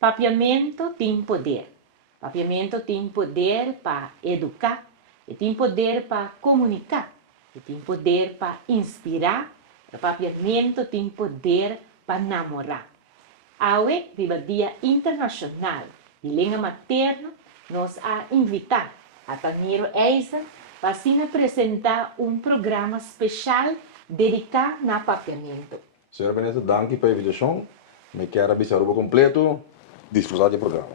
Papiamento tem poder. Papiamento tem poder para educar, e tem poder para comunicar, e tem poder para inspirar, e papiamento tem poder para namorar. Hoje, viva Dia Internacional de Língua Materna, nos a invitar a Taniro Eisen para se apresentar programa especial dedicado ao papiamento. Senhora Vanessa, danke pela invitação. Me quero avisar o completo, desfrutar do programa.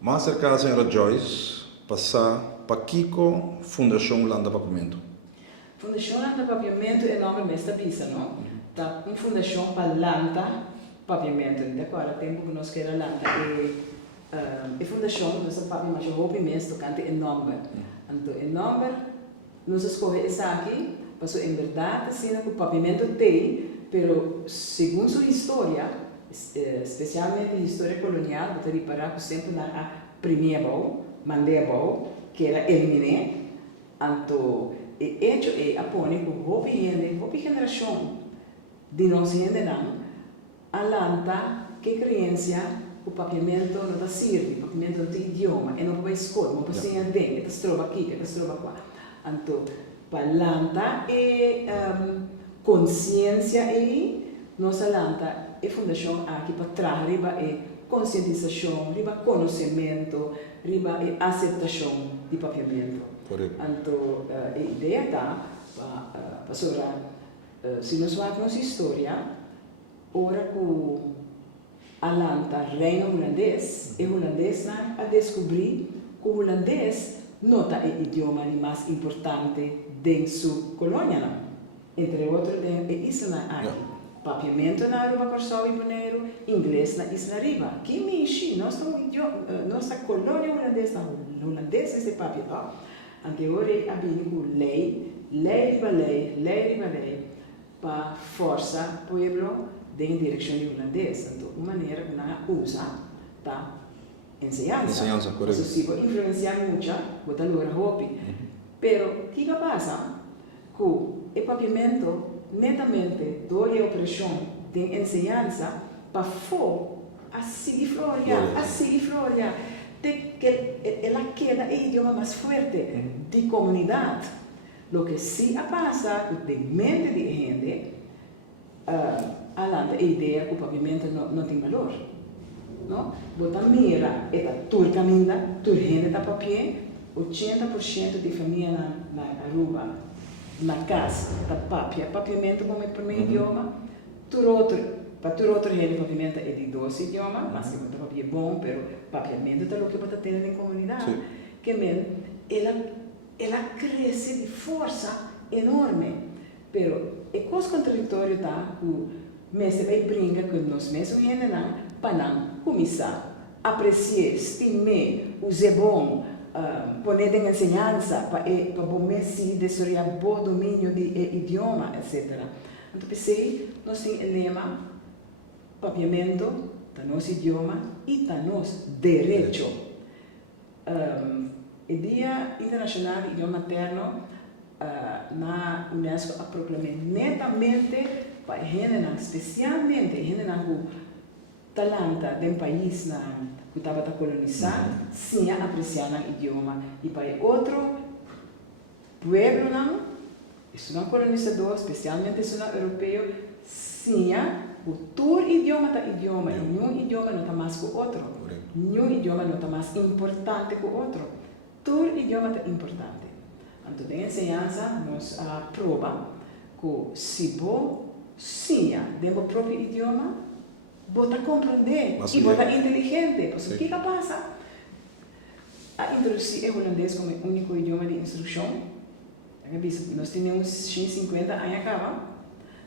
Mais cercada a senhora Joyce, passar para Kiko, Fundação Landa Papiamento. Fundação Landa Papiamento é nome desta pista, não? Tá uma fundação para Landa Papiamento. Agora, tempo que nós queremos Landa é fundação, nós papi mais roupa imenso, tocante é nome. Então, é nome, nós escolhemos essa aqui, porque em verdade, assim, que o papiamento tem, pero segundo sua história, especialmente a história colonial, você reparar que sempre na primeira boa, mandei boa, que era eliminar, então, e hecho é apone que a geração de nossa gente não, alanta que criança o papiamento não está sirve, o papiamento não tem idioma, e não pode escola, não pode ser andem, que está trova aqui, que está trova lá. Então, para alanta é consciência e nossa alanta é fundação aqui para trás, riba é conscientização, riba conhecimento, riba é aceitação de papiamento. Correto. Então, a ideia está para sobre se nós vamos nossa história, ora que alanta reino holandês, e holandês a descobrir que o holandês não é o idioma mais importante dentro da sua colônia, entre outros, é isla aqui. Papiamento na Aruba, Corsol e Bonaire, inglês na Isla Riba. Que mexe, nossa colônia holandesa, holandês é papiamento. Anteriormente, havia lei, para força o povo em direção de holandês. Então, uma maneira que nós usa, tá? Enseñanza, correto. Se você influenciar muito, você não vai roupa. Pero, o que passa? Que o papiamento, netamente, dói a opressão de enseñanza, para fora, a seguir florear, que ela queda o idioma mais forte de comunidade. O que sim passa, de mente de gente, a ideia que o papiamento não tem valor. Não? Bota mira, tur caminha, tur gente da papel, 80% de família na Aruba, na casa, da papiamento como é o primeiro idioma, para tur outro gente papiamento é de 12 idiomas, mas que o papel é bom, pero papiamento é o que você tem na comunidade. Que ela cresce de força enorme, pero é coisa contraditória tá, o mestre vai brincar com nós mesmos gente não, para não começar a apreciar, estimar, usar bom, poner em enseñanza para bom mestre desarrollar bom domínio de idioma, etc. Então pensei, nós temos o lema papiamento da nosso idioma e da nosso direito. O Dia Internacional do Idioma Materno na Unesco a proclamou netamente para gente, especialmente gente que talanta de um país que estava colonizado, sim apreciar o idioma. E para outro povo não, isso não é colonizador, especialmente isso não é europeu, sim o todo idioma é idioma, e nenhum idioma não está mais que o outro. Nenhum idioma não está mais importante que o outro. Todo idioma é importante. Então, na enseñanza, nós prova que se você sim tem o próprio idioma, você compreender e você é inteligente. O que passa? A introduzir o holandês como o único idioma de instrução. Nós temos 150 anos acaba.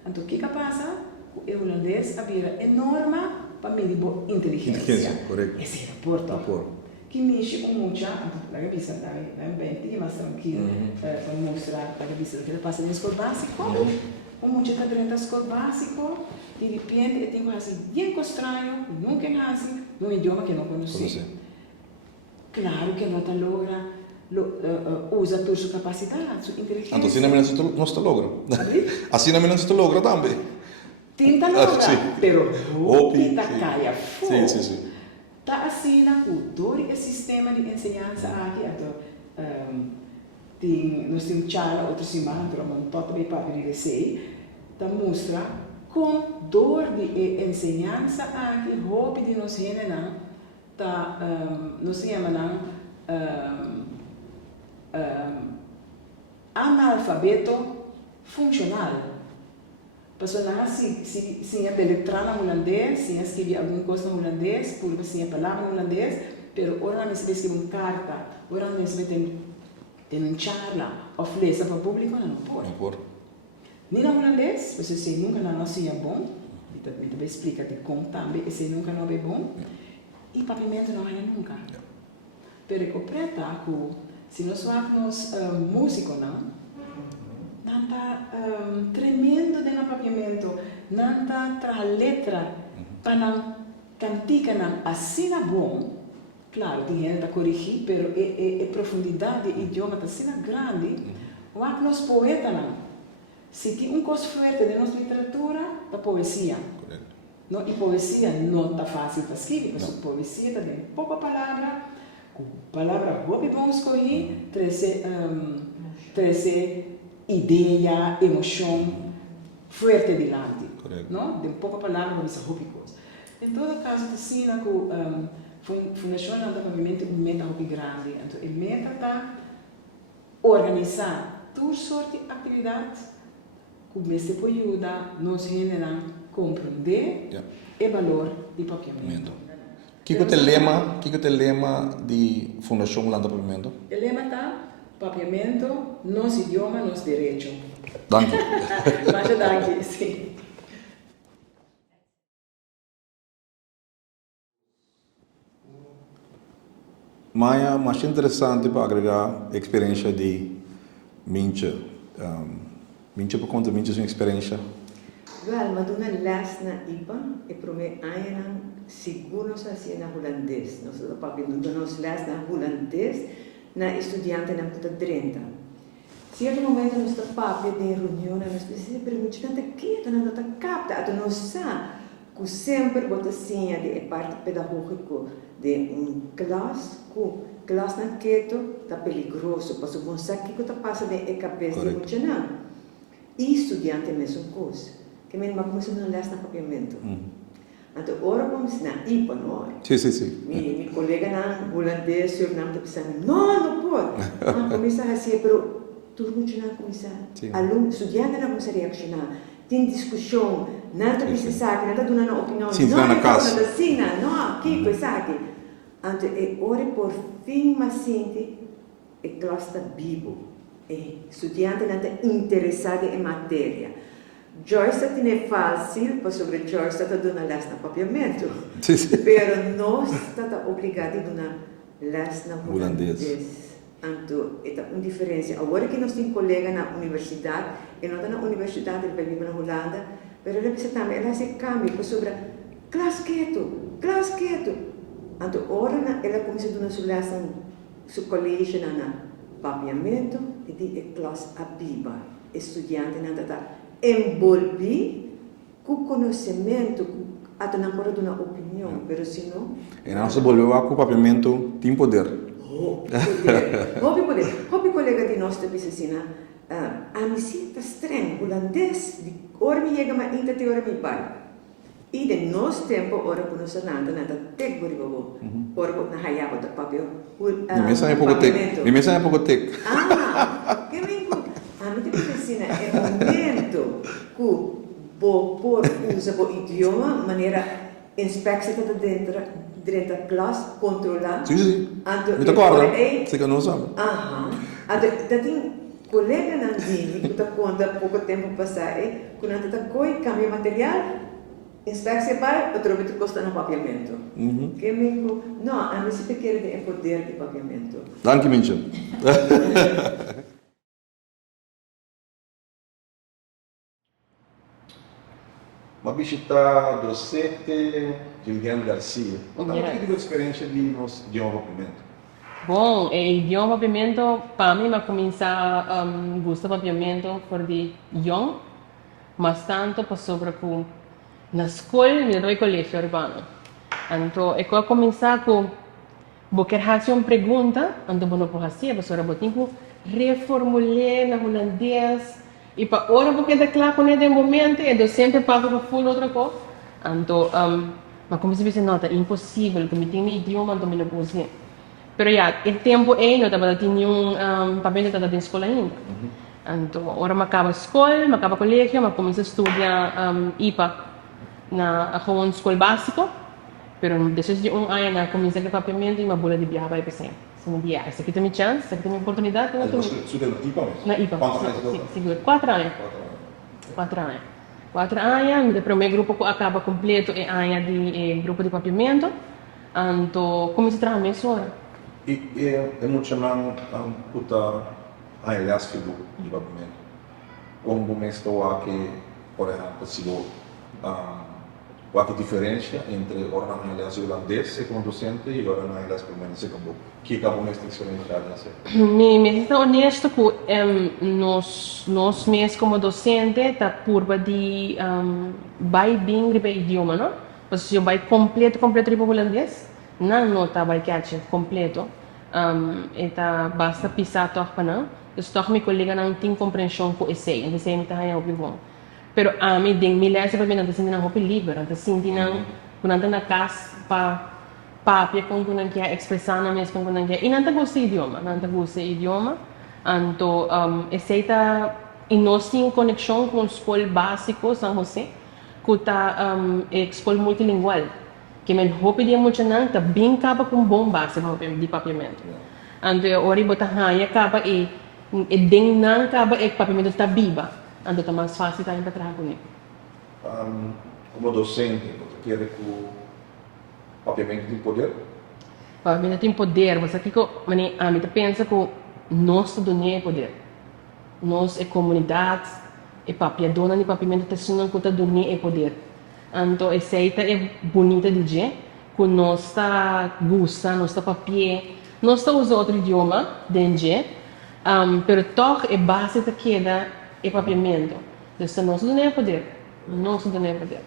Então, o que passa? O holandês vira enorme para medir a inteligência. Correto. Esse é o porto. Que mexe com muita, a cabeça está bem mais tranquila para mostrar a cabeça que passa na escola básica. O mundo está dentro da escola básica, de repente tem coisa assim bem estranho, nunca é assim, num idioma que não conhecia. Claro que não logra usa toda sua capacidade, sua inteligência. Então, assim não se logra. Assim não se logra também. Tenta lograr, pero Hopi, tá sim. caia fora. Sim. Tá assim na cultura e sistema de ensinança aqui, nós temos charla, outro semana, mas não bem para sei, tá mostra com dor de ensinança aqui, roupa de nós generar, tá, nós chamamos analfabeto funcional. Pessoa se é deletrar no holandês, se escrever alguma coisa no holandês, por se é palavra no holandês, pero ora não se escrever uma carta, ora não se tem uma charla, ou lesa para o público, não pode. Nem no holandês, você se nunca não se é bom, e também explica de como também, se nunca não é bom, e papimento não é nunca. Pero eu preta que se nós somos músicos, não está tremendo de papiamento, não está tra letra para cantar assim bom. Claro, tem gente a corrigir, pero a profundidade do idioma está assim grande. O que nós poetas não. Se tem coisa forte de nossa literatura, da poesia. Não, e poesia não está fácil para escrever, mas poesia também pouca palavra, roupa vamos escolher, trazer ideia, emoção forte delante, não? De pouca palavra vamos roupa coisa. Em todo caso, assim, que fundação do movimento meta roupa grande, então a meta está organizar toda sorte de atividades que você pode ajudar nos generar compreender o valor do papiamento. Que é o lema de Fundação Landa Papiamento? O lema está papiamento, nosso idioma, nosso direito. Danke. Mas danke, sim. Maia, mais interessante para agregar a experiência de Mincha. Mincha por conta de Mincha sua experiência. Wel, maar doen een les na IPA, ik probeer aan seguro assim na holandês. Nós damos les na holandês na estudante na puta 30. Certo momento nós estamos em reunião, nós precisamos perguntar que nós não capta, nós sabemos que sempre bota assim de parte pedagógico de classe, que classe na quieto tá perigoso, porque você sabe que tá passa de cabeça de funcionar. E estudante mesmo coisa. Que mesmo começou a ler na papiamento. Então, agora vamos na IPA, não é? Sim. Meu colega na holandês, o nome está pensando, não pode. Começa a dizer, pero tudo funciona como isso. Aluno, estudante não começa a reaccionar. Tem discussão, nada precisa, nada dando uma opinião. Sim, não, na casa. Não, que coisa aqui. Então, agora por fim, mas sente, a classe está vivo. Estudante não está interessado em matéria. Joyce tem fácil, porque sobre Joyce está dando les na papiamento. Mas nós estamos obrigados a dar les na holandês. Então, é uma diferença. Agora que nós temos colegas na universidade, e não está na universidade, ele vai vir na Holanda, mas ele precisa também, ela se cambia sobre classe quieto. Então, agora ela começa a dar sua les no colégio, na papiamento, e a classe abiba. Estudante não está envolver com conhecimento, até não pode dar uma opinião, mas se não... E não se volveu a o papiamento tem poder. Hobby colega de nós também assim, a mim está estranho, holandês, de hora me chega, mas ainda tem hora me vai. E de nosso tempo, hora que nós nada tek boribo, hora que na hayabo da papel. Me mensa é pouco tec. Que bem, a mim tem assim, é momento que por usa o idioma, maneira inspecção está dentro da classe, controlar. Sim. Me acorda? Você que não sabe. Então, tem colega na Dini que está conta pouco tempo passar, quando está coi cambia material, inspecção vai, outro momento custa no papiamento. Que amigo, não, a mim se quer de poder de papiamento. Danke, Mincha. Uma visita docente Gilguiane Garcia. Conta um pouquinho da experiência de nosso idioma papiamento. Bom, o idioma papiamento, para mim, vai começar a gostar papiamento por de young, mas tanto para sobre com na escola, me dou colégio urbano. Então, eu vou começar com porque fazer uma pergunta, então eu não posso fazer, a pessoa vai ter que reformular na holandês, e para hora porque é claro com ele momento, eu sempre passo para full outra coisa. Então, mas como se diz, nota, impossível, que me tem idioma, então me não posso. Pero ya, el tempo é, não estava tinha papel de estar na escola ainda. Então, agora me acaba a escola, me acaba o colégio, me começo a estudar IPA na gewoon escola básico. Pero depois de ano, na comecei a papiamento e uma bola de viagem para sempre. Se me vier, essa aqui tem minha chance, essa aqui tem minha oportunidade. Você estuda na IPA mesmo? Na IPA, Quantos anos? sim, seguro. 4 anos. 4 anos, depois o meu grupo acaba completo e ano de grupo de papiamento. Então, comecei a trabalhar nessa hora. E muito não puta aliás filho de papamento. Como me estou aqui, por exemplo, se qual a diferença entre ora na aliás holandês como docente e ora na aliás permanente como que acabou mais diferenciada Me está honesto que nós mesmos como docente tá curva de vai bem de idioma, não? Mas se eu vai completo de holandês, não tá vai catch completo. Eta basta pisar toch para não. Dus toch meu colega não tem compreensão com esse, então sei me tá aí ao vivo. Pero a mim ding milhares de pessoas não se não hopi livre, então se não quando na casa para papia com quando quer expressar na mesma com quando quer e não tá gosta idioma, então esse tá e nós temos conexão com o escola básico São José, que tá escola multilingual. Que me hopi dia muito não tá bem capa com bom base de papiamento. Então ori bota raia capa e ding não capa e papiamento tá viva. Então tá mais fácil tá para trabalhar com ele. Como docente, você quer que o papiamento tem poder? Papiamento tem poder, mas aqui que a mim pensa que nós não é poder. Nós é comunidade, é papiadona de papiamento tá sendo que tá dono é poder. Então, essa é bonita de dizer, que nós está gosta, nós está papel, nós está usando outro idioma, dentro, pero toch é base da queda é papiamento. Então, nós não é poder, nós não é poder.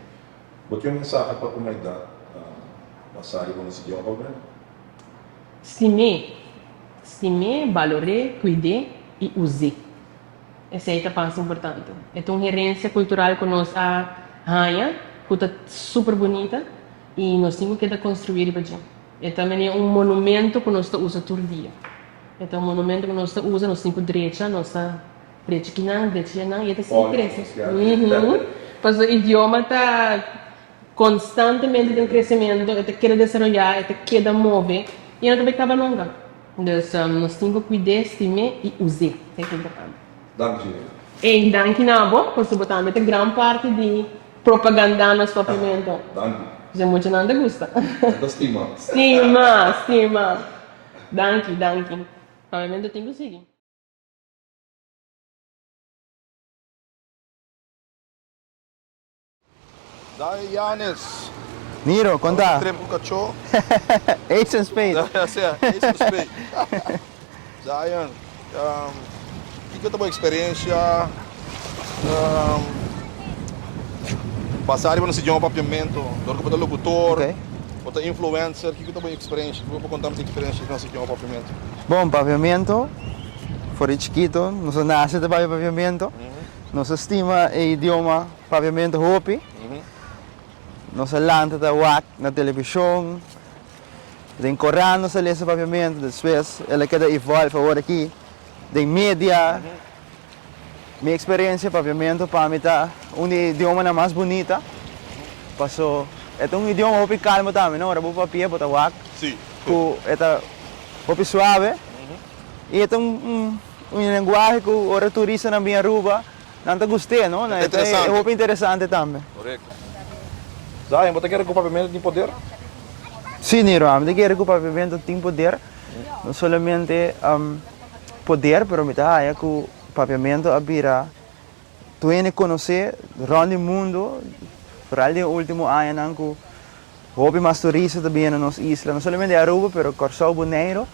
Você tem uma mensagem para a comunidade passar com esse idioma problema? Estimar, valorar, cuidar e usar. Essa é a parte importante. É uma herência cultural que nós arranha, que está super bonita e nós temos que construir para isso. E também é um monumento que nós usamos todo dia. É um monumento que nós usamos, nós temos direita, nós direita que não, e está sempre crescendo. Mas o idioma está constantemente em crescimento, está querendo desenvolver, está querendo mover e não também acaba nunca. Então, nós temos que cuidar, estimar e usar. Isso é importante. Danke. E danke nabo, por suportar grande parte de propaganda nos papiamento. Danke. Já muito não te gusta. Estima. Estima. Danke. Papiamento tem que seguir. Dai Janis. Niro, conta. Trem com cachorro. Ace and Spade. Esse é o spade. Zion, que é a tua experiência? Passar no idioma papiamento, do locutor, Ok. do influencer, que é a tua experiência? Vou contar uma experiência no idioma papiamento. Bom, paviamento. Fora chiquito, nós nasce de paviamento. Nós estima o idioma paviamento hopi. Nós lanta da WAC na televisão. Tem Coran nós lê paviamento, depois ela queda evolve agora aqui. Tem mídia. Minha experiência paviamento para mim tá um idioma mais bonita. Passou é um idioma hopi calmo também, não? Era bom papia, bota WAC. Sim. É hopi suave. E é um linguagem que o turista na minha rua não gostei, não? É interessante. É muito interessante também. Correto. Zion, você quer que o papiamento tenha poder? Sim, Niro, eu quero que o paviamento tenha poder. Não somente poder, mas que o paviamento abrirá. Tu ainda conhecer o mundo, para o último ano, que Hopi mais turistas também na nossa isla, não somente Aruba, pero Corsau Bonaire.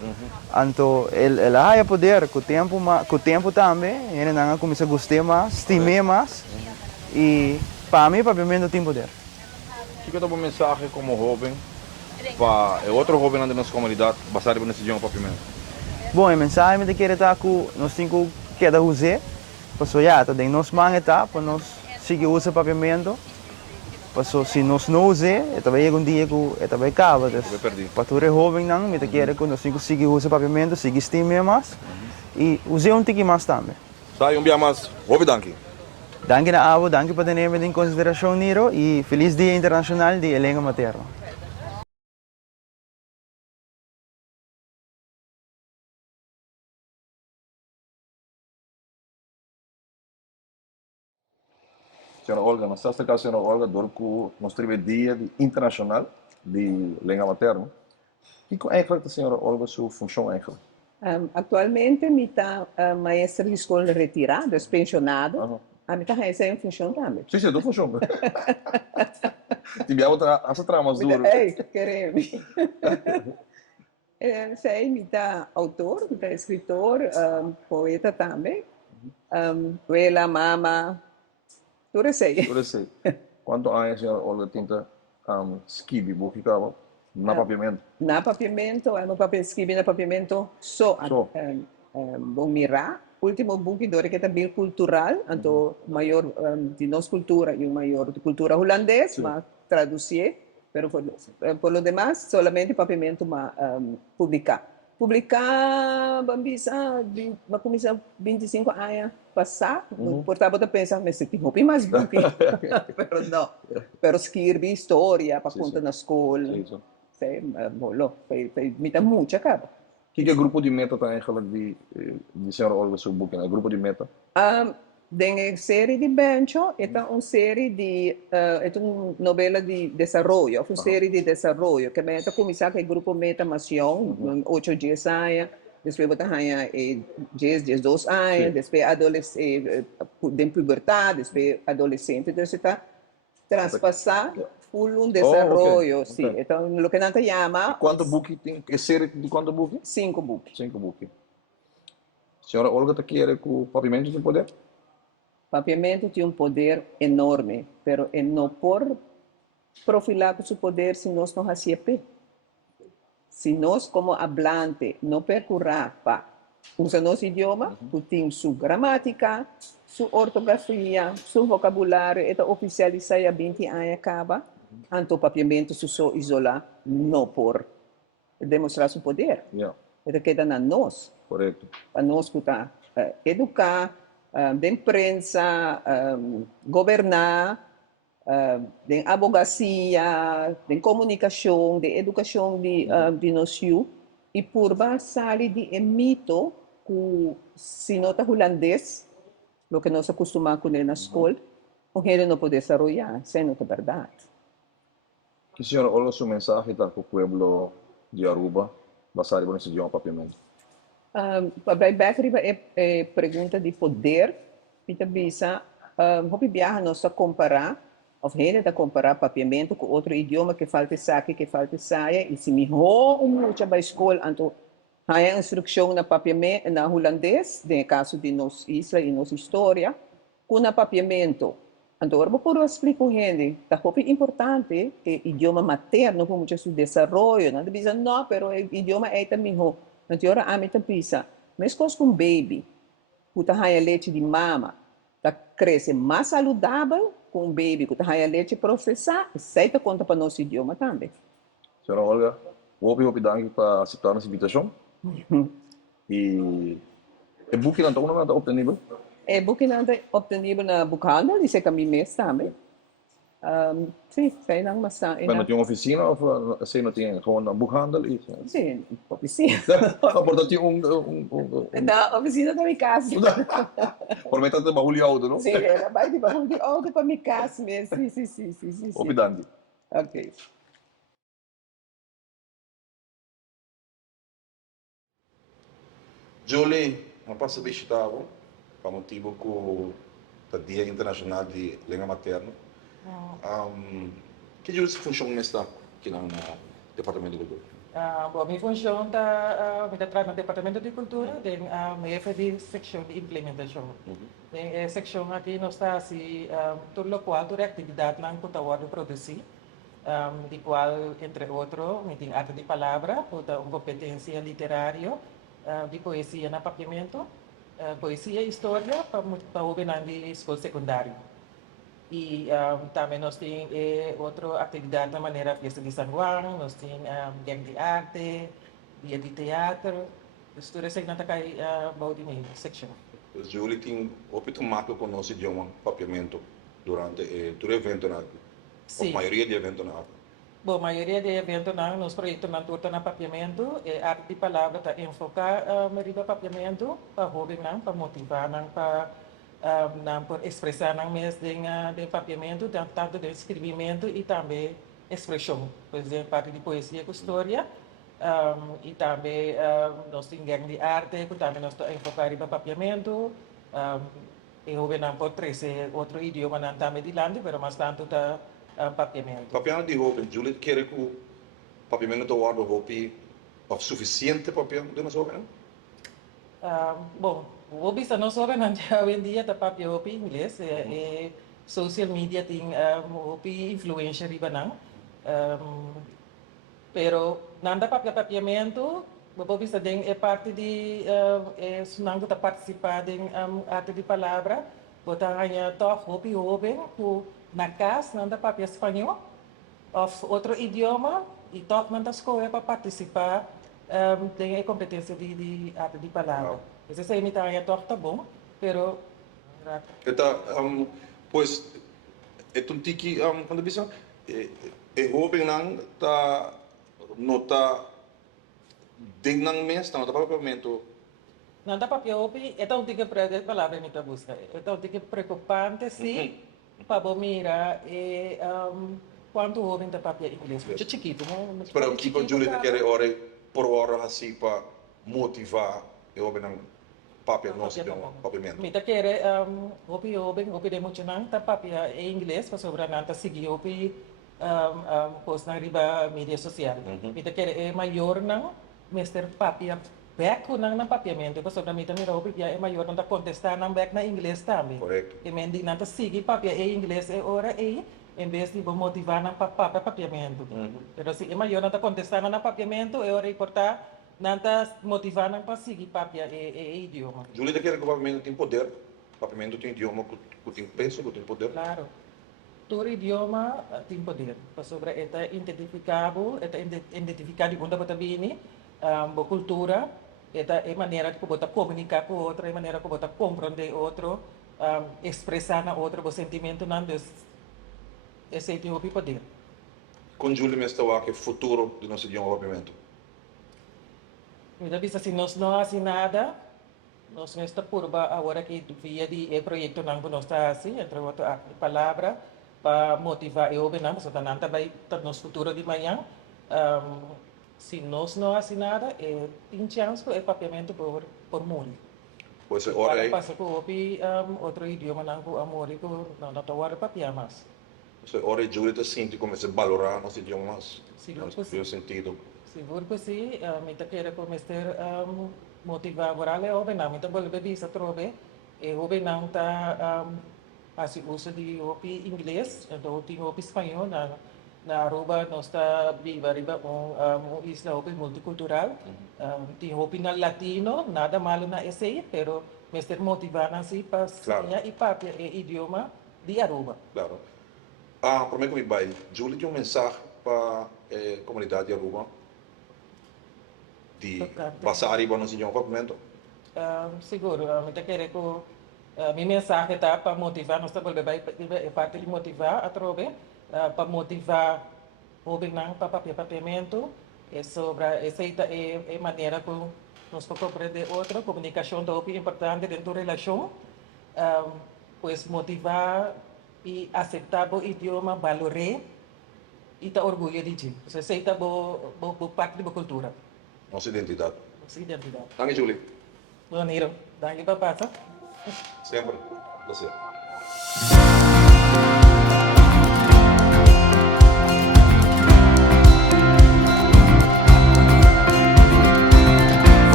Então, ele há poder, com o tempo também, ele não começa a gostar mais, estimar mais. E para mim, papiamento tem poder. O que é uma mensagem como jovem para outro jovem na nossa comunidade, baseado nesse idioma papiamento? Bom, a mensagem que eu quero estar com nós temos que cada usar, para já, também nós mãe está, para nós seguir usar papiamento. Paso se nós não usamos, também um dia que também acaba. Para tu é jovem não, me quer que nós seguir usar papiamento, seguir estimar mais e usar tique mais também. Sai dia mais, Hopi danke. Danke na abo, danke para ter em consideração Niro e feliz Dia Internacional de Língua Materna. Senhora Olga, nós estamos aqui, senhora Olga, do nosso Dia Internacional de Língua Materna. E qual é a senhora Olga, sua função eigenlijk? Atualmente, me está maestra de escola retirado, pensionado. A mim está recebendo função também. Sim, do função. Tive outra, essa trama dura. Ei, queremos. Sei, me está autor, me está escritor, poeta também. Ela, mama, tudo sei. Tudo sei. Quanto a senhora Olga tenta escrever, vou ficar na papiamento? Na papiamento, no papel escrever na papiamento só. Vou mirar. Último book que é bem cultural, então maior de nossa cultura e o maior de cultura holandesa, mas traduzir, pero por lo demás solamente papiamento publicar. Publicar, bambisa, vai começar 25 anos passar, portanto eu pensar, mas se tem mais book, pero não, pero escrever história para contar na escola, sei, me dá muita cara. O que é o grupo de meta tá eigenlijk de senhora Olga seu book, né? Grupo de meta? Tem série de Bencho, é uma série de, é uma novela de desenvolvimento, uma série de desenvolvimento, que meta começar com o grupo meta mação, 8 dias anos, depois botar aí 10, 12 anos, depois adolescente, de pubertade, depois adolescente, então você está transpassar full desenvolvimento, sim. Então, o que nós chama... Quanto book tem? É série de quanto book? 5 books. 5 book. Senhora Olga está querendo que o papiamento tem poder? Papiamento tem poder enorme, pero não por profilar seu poder se nós não fazemos. Se nós, como hablante, não percurar para usar nosso idioma, tem sua gramática, sua ortografia, seu vocabulário, e oficializar a 20 anos acaba, então o papiamento só isolar, não por demonstrar seu poder. Ele queda na nós. Correto. Para nós educar, de imprensa, governar, de advocacia, de comunicação, de educação de nós. E por base de mito que se nota holandês, o que nós acostumamos com ele na escola, o ele não pode desarrollar, sem nota verdade. Que senhora Olga sua mensagem para o pueblo de Aruba, basado nesse idioma papiamento? Para Beckriba é pergunta de poder, e também vou viajar nós comparar, ou ainda comparar papiamento com outro idioma que falta saque, que falta saia, e se me muito para a escola, então há instrução na papiamento, na holandês, no caso de nossa isla e nossa história, com na papiamento. Então, eu vou explicar gente, é importante que o idioma materno, como muito desenvolve, não dizem não, pero o idioma é também então, agora a mim pensa, mas com baby, que está leite de mama, está cresce mais saudável com baby, que está leite processada, aceita conta para nosso idioma também. Senhora Olga, vou pedir para aceitar nossa invitação. E o book não está obtenível? O book não está obtenível na bookhandel, isso é que a mim mesmo também. Sim, sei não, mas... Mas não tem uma oficina ou assim não tem? Gewoon na boekhandel? Sim, oficina. Portanto, tem Na oficina da minha casa. Por mim, está de bahuli auto, não? Sim, era mais de bahuli auto para minha casa mesmo. Sim. Opidante. Ok. Julie, não passa de estar, para motivo que o Dia Internacional de Língua Materna. Que justo funciona nesta? aqui no Departamento de Cultura? Bom, minha função está no Departamento de Cultura, tem a minha secção de implementação. Tem a secção aqui nós está assim, tudo o qual toda atividade não pode produzir, de qual entre outros, tem arte de palavra, uma competência literária, de poesia no papiamento, poesia e história para o de escola secundária. E também nós temos outra atividade na maneira festa de São João, nós temos game de arte, dia de teatro, tudo isso aí não está aí de minha seção. Julie tem opito marco com o nosso idioma papiamento durante todo evento na Sim. A maioria de evento na Bom, a maioria de eventos nos projetos na turta na papiamento, arte de palavra está enfocar marido papiamento para jovem para motivar para por expressar não mesmo de papiamento, tanto de escrevimento e também expressão, por exemplo, parte de poesia com história, e também nós temos game de arte, que também nós estamos enfocar em papiamento, e jovem não por trazer outro idioma não também de lande, mas tanto está papiamento. Papiamento de jovem, Julie quer que o papiamento do guarda hopi of suficiente papiamento de nós jovem? Bom, o bisa não só na hoje em dia tá papi hopi inglês e social media tem hopi influencer riba não, pero nanda papiamento o bisa tem é parte de sunang tá participar em arte de palavra, botar aí toh hopi jovem na casa nanda papi espanhol of outro idioma e toh nanda escola para participar tem a competência de arte de palavra. Esse aí me está aí tá bom, pero pois um tiki quando bisa jovem não tá nota nang mês tá nota papiamento. Não dá para ouvir, é um tique palavra me tá busca. É um tique preocupante sim, para mirar e quanto jovem tá papia inglês, muito chiquito, não? Para o tipo Julie quer hora por hora assim para motivar o jovem não papia nosso papiamento. Me tá querer ouvir de muito não tá papia em inglês para sobrar não tá seguir ouvir post na riba mídia social. Me tá querer é maior não, Mr. Papia back nang na papiamento para sobrar me tá mira ouvir é maior não tá contestar não back na inglês também. Correto. E me não tá seguir papia em inglês é hora em vez de motivar na papiamento. Pero se é maior não tá contestar na papiamento é hora importar não está motivando para seguir papia e idioma. Julie quer que o papiamento tem poder, o papiamento tem idioma que tem peso, que tem poder. Claro. Todo idioma tem poder. Sobre é identificável, é identificado quando você vem, a cultura, é maneira que você comunicar com outro, é maneira que você compreender outro, expressar na outro o sentimento não esse tem o poder. Com Julie me está aqui futuro do nosso idioma papiamento. Então, se nós não fazemos nada, nós não estamos por agora que via de projeto não nós está assim, entre outras palavras, para motivar o jovem, porque não está vai no futuro de manhã. Se nós não fazemos nada, tem chance que o papiamento por mundo. Pois é, hora aí. Passa por outro idioma não com amor e não está hora papiar mais. Pois é, hora Julie está sentindo começa a valorar nosso idioma mais. Seguro no sentido. Seguro que sim, me tá querendo começar a motivar agora o jovem, não, me tá bolando bisa trove, e o jovem não tá faz uso de inglês, então tem espanhol na Aruba nós está viva riba isla multicultural, tem na latino, nada malo na esse, pero me está motivando assim para ensinar e papia e idioma de Aruba. Claro. Para mim que me vai, Julie tem mensagem para a comunidade de Aruba. De passar arriba no idioma papiamento? Seguro, me tá querendo minha mensagem tá para motivar, nós estamos parte de motivar a trove, para motivar o jovem para papiamento, sobre essa é maneira que nós podemos compreender outra comunicação é importante dentro da relação, pois motivar e aceitar o idioma, valorar e tá orgulho de ti. Você aceita parte da cultura. Nossa identidade. Nossa identidade. Danke, Julie. Bonito. Danke, papá. Sempre. Você.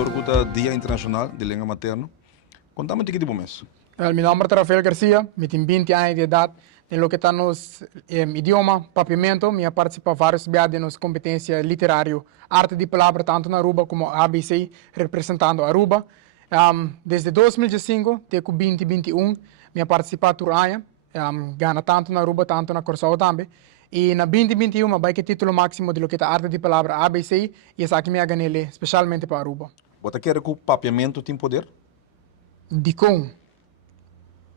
Dorkuta Dia Internacional de Língua Materna. Contame de que tipo mês? Mi nombre es Rafael García, me tengo 20 años de edad. En lo que está nos idioma, papiamento, me participa vários viajes nos competência literário, arte de palavra, tanto na Aruba como ABC, representando Aruba. Desde 2005 até 2021, me participa por ano, gana tanto na Aruba, tanto na Corsao também. E na 2021, vai que título máximo de lo que está arte de palavra ABC, e essa aqui me ganhei especialmente para Aruba. Você quer que o papiamento tem poder? De com.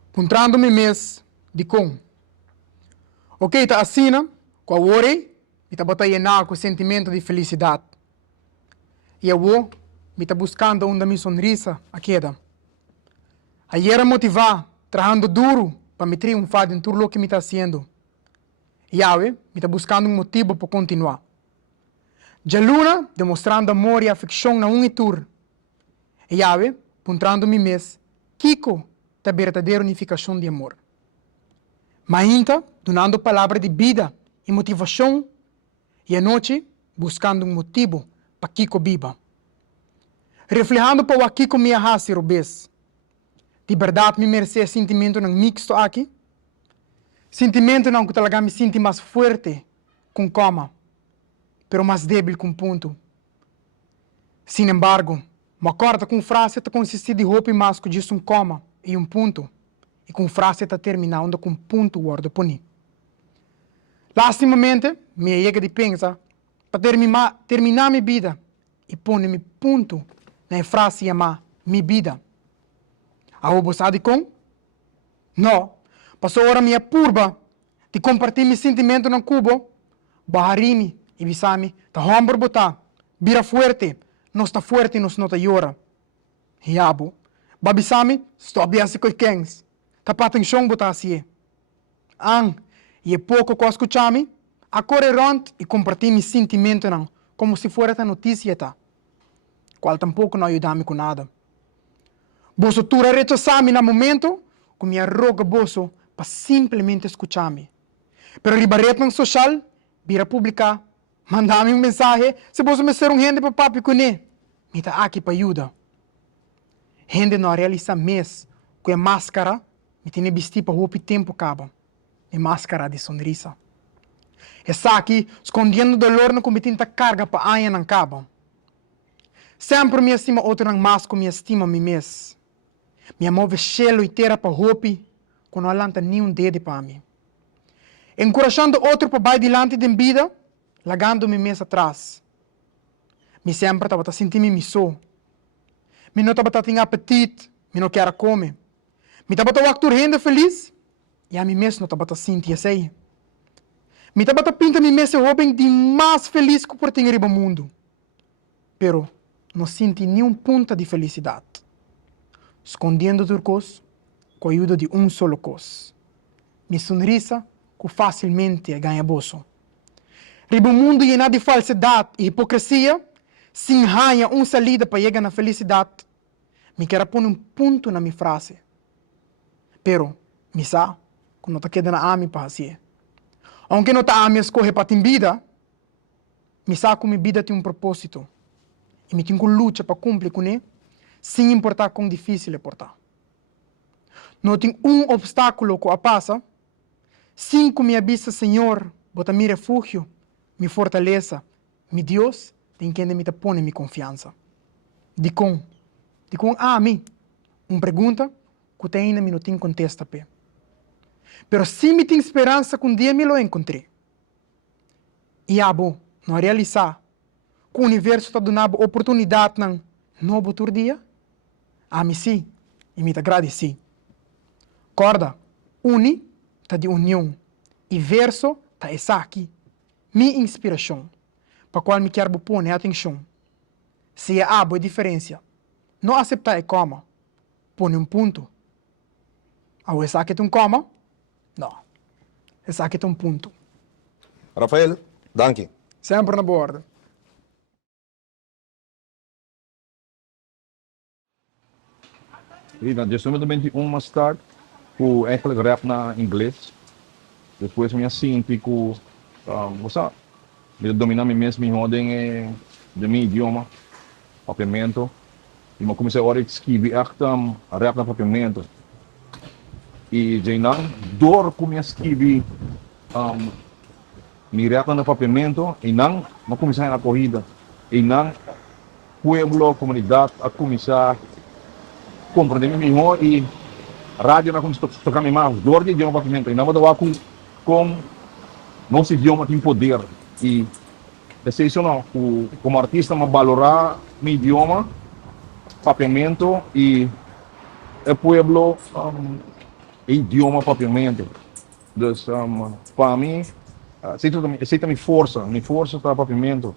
Encontrando-me mês de com. Ok, tá assina, com a worry, me tá botando llenar com o sentimento de felicidade. E eu vou, me tá buscando onde minha sonrisa a queda. Aí era motivar, trabalhando duro, para me triunfar em tudo o que me tá fazendo. E eu, me tá buscando um motivo para continuar. Já luna, demonstrando amor e afeição na e tur. E eu, encontrando-me mês, Kiko, da verdadeira unificação de amor. Mainta, donando palavra de vida e motivação, e a noite, buscando um motivo para Kiko viva. Reflejando para o Kiko me arrasa rubês. De verdade, me merece sentimento ng mixto aqui. Sentimento não que talaga me sinto mais forte com coma, pero mais débil com ponto. Sin embargo, me acorda com frase que consiste de roupa e mais que diz coma e ponto. E com frase está terminando com ponto word poni. Lastimamente, me chega de pensar para terminar minha vida e pôr-me ponto na frase chamada minha vida. A obosade com? Não. Passou hora minha purba de compartilhar meu sentimento no cubo, baharimi e bisami, ta hombro botar, bira fuerte, não está fuerte e não está llora. Hiabo, babisami, estou biasi coi kens. Tapatang siyong butasi. Ang, e pouco que escuchami, a correront e compartilhar meu sentimento não, como se fosse a notícia tá. Qual tampouco não ajuda-me com nada. Boso tura rechazar-me no momento, com minha roga boso para simplesmente escuchar-me. Pero ribaretang social, bira publicar, mandar-me mensagem, se boso me ser gente para papi com ele, me tá aqui para ajuda. Gente não realiza mês, com a máscara, me tem vestir para o tempo acaba. E máscara de sonrisa. Essa aqui, escondendo dor no como tinta carga para a não acaba. Sempre me estima outro não mais como me estima me mês. Me move chelo e terra para roupa, quando não lanta nenhum dedo para mim. Encorajando outro para baixo delante de vida, lagando-me mês atrás. Me sempre estava sentindo me só. Me não estava tendo apetite, me não quero comer. Me estava tendo renda feliz, e a mim mesmo não estava sentindo assim. Me estava pinta me mesmo roupa de mais feliz que por ter no mundo. Pero não senti nenhum ponto de felicidade. Escondendo turcos, com a ajuda de solo cos. Minha sonrisa, que facilmente ganha bolso. Riba o mundo lleno de falsidade e hipocrisia, sem ganha salida para chegar na felicidade. Me quero pôr ponto na minha frase. Pero, me sabe, que não está quedando a mim para assim. Aunque não está a mim escolher para ter vida, me sabe que minha vida tem propósito. E me tenho que lutar para cumprir com ele, sem importar quão difícil é portar. Não tem obstáculo que a passa, sem que me avisa, Senhor, bota me refúgio, me fortaleza, me Deus, tem quem me põe minha confiança. De com a mim, pergunta que ainda me não tem contesta, pé. Pero se me tem esperança que dia me lo encontrei. E abo, não realizar, que o universo está dando oportunidade num novo dia, a mim sim, e me agradeci. Corda, uni, está de união, e verso, está essa aqui, minha inspiração, para qual me quero pôr atenção. Se é abo, é diferença. Não aceitar é coma, põe ponto. Ou essa aqui tem coma? Não. Essa aqui tem ponto. Rafael, danke. Sempre na borda. E na 2021 mais tarde, com enkele rap na inglês. Depois me sinto que, você, eu dominar me mesmo em ordem de meu idioma, papiamento, E eu comecei a escrever rap na papiamento. E já não, door como eu escrevi mi rap na papiamento, e não comecei a corrida. E não, pueblo, comunidade, a começar a compreender melhor e rádio na começou a tocar mais, door de idioma papiamento. E não vou dar com nosso idioma tem poder. E dessa isso não, como artista, eu valorar meu idioma, papiamento e o pueblo, idioma papiamento. Então, para mim, aceita minha força está papiamento.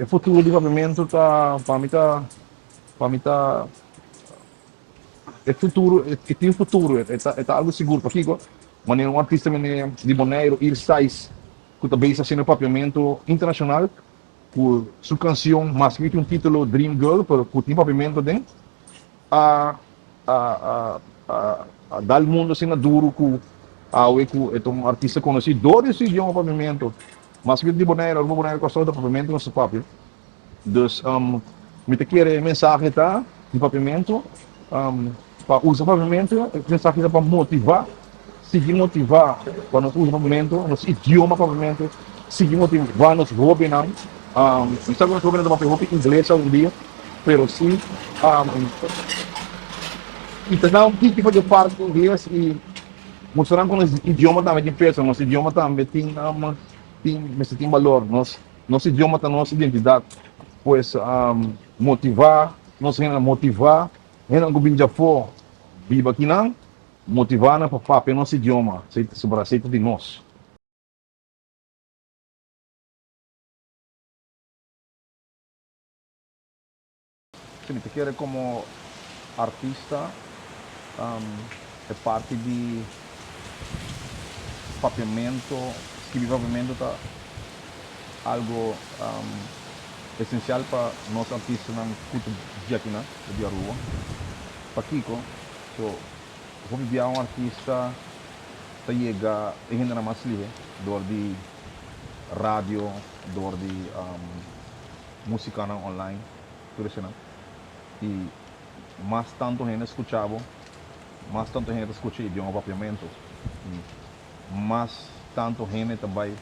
O futuro do papiamento para mim é futuro, tem futuro, é algo seguro. Porque quando um artista de Bonaire, ele sai que também está sendo papiamento internacional, por sua canção, mas que tem um título Dream Girl, por tem papiamento dentro, a dar mundo assim duro com é um artista conhecido desse idioma papiamento, mas que de Bonaire gostou do papiamento no seu papel. Então, me te quer mensagem tá de papiamento, para usar papiamento, mensagem para motivar, seguir motivar para nós usar papiamento, nosso idioma papiamento, seguir motivar nos hobby não. Estamos nos hobby do hobby inglês algum dia, pero sim, então tipo de parte do inglês e mostrar que nosso idioma também tem peso, nosso idioma também tem valor, nosso idioma tem nossa identidade, pois motivar, nós motivar, não gobinja for, viva aqui não, motivar na para nosso idioma, sobre aceito de nós. Sim, te quero como artista, é parte de papiamento, escrever papiamento tá algo essencial para nós artistas na cultura de aqui na rua. Para Kiko, vou viver um artista que chega ainda na mais livre, door de rádio, door de música online, tudo isso não. E mais tanto gente escutava, mais tanto gente escuta idioma papiamento, mais tanto gente também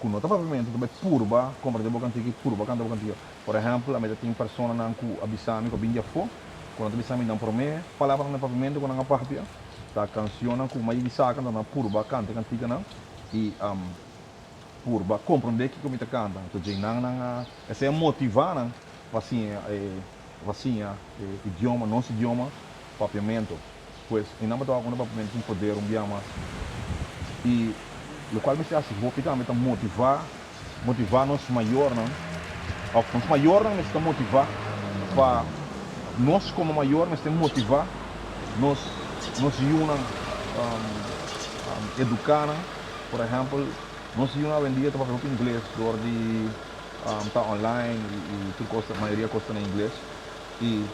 com nota papiamento também purba, como de boca antiga purba, canta boca antiga. Por exemplo, a gente tem pessoa na que abisame com binja fo, quando abisame não promete, palavra no papiamento com a papia, tá canção com mais saca na purba canta cantiga não e purba compreender que como está canta, então já não essa é motivar não, vacina, idioma, nosso idioma, papiamento, pois em nome do papiamento tem poder biama e o qual me se acha vou ficar também motivar nosso maior não, nosso maior não está motivar para nós como maior mas tem motivar nós iuna educar por exemplo nós iuna vendia para o inglês do de tá online e tudo costa a maioria costa em inglês e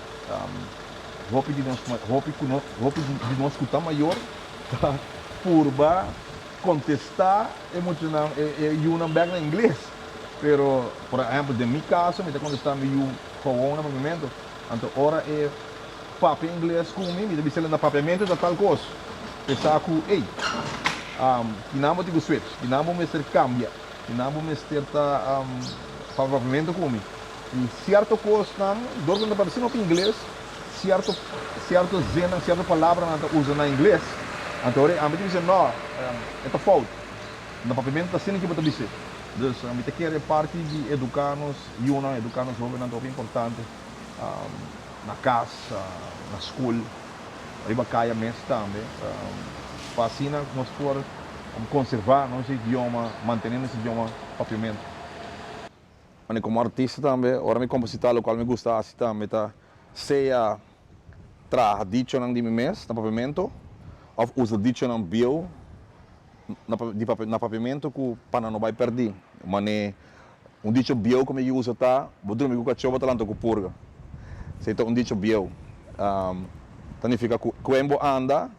vou pedir nós escutar maior tá purba contestar emocional e uma bag em inglês pero por exemplo de meu caso me está contestando eu com um movimento então ora é papo em inglês comigo me deve ser na papiamento da tal coisa pensar que ei tinamo digo switch tinamo mestre cambia tinamo mestre tá papiamento comigo e certo coisa dorme na papiamento em inglês certo zena certa palavra não usa na inglês então a mim diz não é falta no papiamento está sendo que você dizer então a mim quer parte de educar-nos educar-nos é importante na casa na escola aí vai cair mesmo também para assim nós for conservar nosso idioma manter esse idioma papiamento como artista também ora me compositar o qual me gusta assim também tá seja tradição de mim mesmo no papiamento ou usa tradição bio na papiamento que para não vai perder mas dicho bio como eu uso tá vou dormir com o cachorro talento com purga se então dicho bio significa que quando anda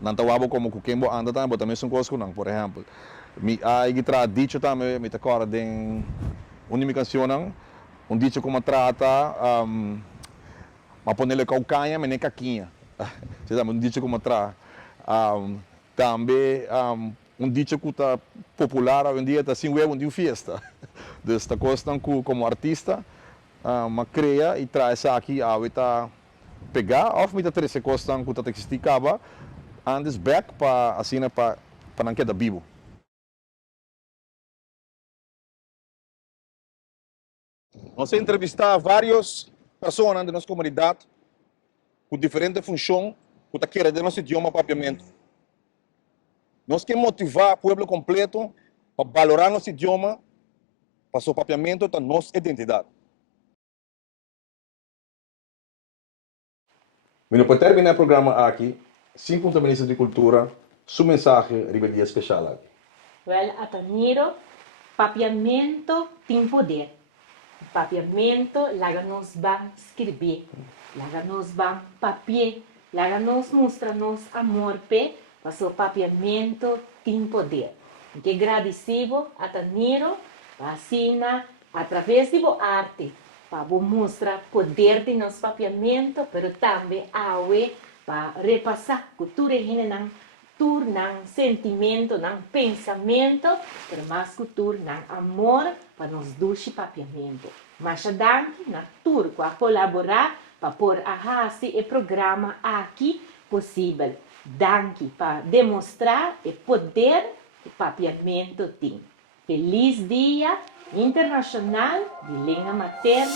não tawabo como que quando anda também também são coisas não por exemplo aí tradição também me agora tem uma canção dicho como trata mas ponerle caucanha, mas nem caquinha. Você sabe, dicho como atrás. Também dicho que está popular hoje em dia, está sem huevo de festa. Então, esta coisa como artista, cria e traz aqui a pegar, ou me trazer essa coisa que está existicava, antes back para assim para não quedar vivo. Nós entrevistamos várias pessoas da nossa comunidade com diferentes funções que está querendo do nosso idioma propriamente. Nós queremos motivar o povo completo para valorar nosso idioma, para o papiamento da nossa identidade. Bueno, para terminar o programa aqui, 5 ministros de Cultura, sua mensagem dia especial aqui. Well, ataniro, papiamento tem poder. Papiamento, laga nos van escrever, laga nos van papier, laga nos mostra nos amor pe, mas o papiamento tem poder. Que agradecido ataniro, assina através de arte, para mostrar poder de nosso papiamento, mas também para repassar cultura e não tornar sentimento, não pensamento, mas mais cultura, não amor, para nos duche papiamento. Mas danke na turco a colaborar para pôr o programa aqui possível. Danke para demonstrar o poder que o papiamento tem. Feliz Dia Internacional de Língua Materna.